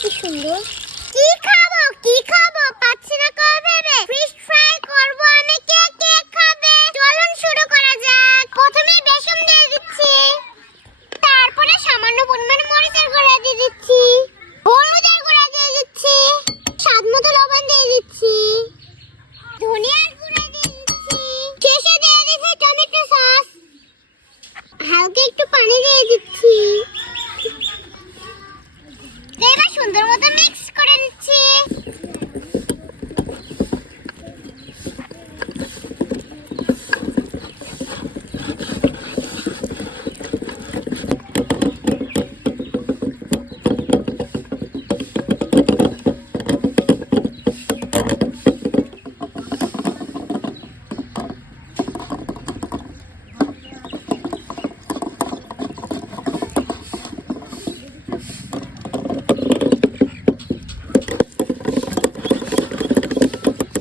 কি সুন্দর। কি খাবো পাচ্ছি না কবে ভেবে। ফিশ ফ্রাই করব আমি। কে কে খাবে? চলুন শুরু করা যাক। প্রথমে বেসন দিয়ে দিচ্ছি, তারপরে সামান্য পরিমাণে মরিচের গুঁড়া দিয়ে দিচ্ছি, হলুদের গুঁড়া দিয়ে দিচ্ছি, স্বাদ মতো লবণ দিয়ে দিচ্ছি, ধনিয়ার গুঁড়া দিয়ে দিচ্ছি, শেষে দিয়ে দিচ্ছি টমেটো সস। হালকা একটু পানি দিয়ে দিচ্ছি। এবার সুন্দর মতো মিক্স করে দিচ্ছি।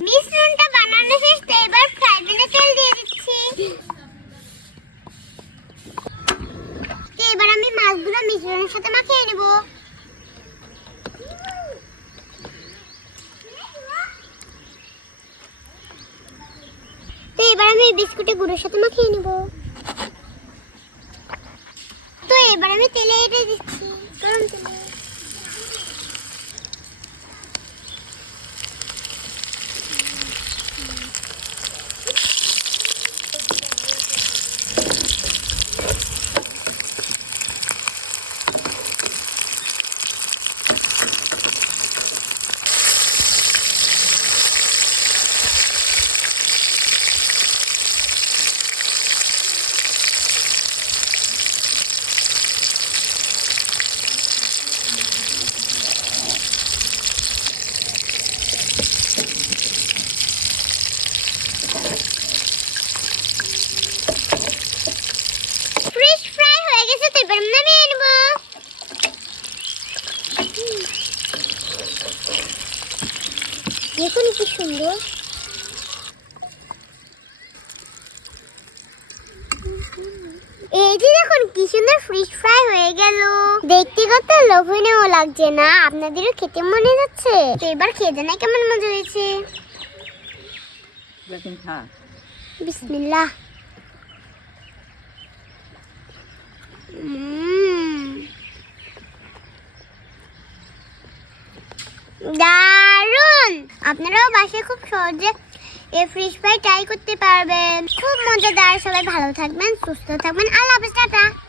মিশ্রণটা বানানো শেষ। এবার ফ্রাই প্যানে তেল দিয়ে দিচ্ছি। এবার আমি মাছগুলো মিশ্রণের সাথে মাখিয়ে নেব। এবার আমি বিস্কুটের গুঁড়োর সাথে মাখিয়ে নেব। তো এবার আমি তেলে এটা দিচ্ছি, গরম তেলে। ফিশ ফ্রাই হয়ে গেছে, তো এবার নামিয়ে নেব। দেখুন কি সুন্দর। এই যে দেখুন কি সুন্দর ফিশ ফ্রাই হয়ে গেল। দেখতে কত লোভনীয় লাগছে না? আপনাদেরও খেতে মনে যাচ্ছে? তো এবার খেতে না কেমন মজা হয়েছে। বিসমিল্লাহ। দারুন! আপনারাও বাসায় খুব সহজে এই ফিশ ফ্রাই ট্রাই করতে পারবেন। খুব মজাদার। সবাই ভালো থাকবেন, সুস্থ থাকবেন। আল্লাহ হাফেজ, টাটা।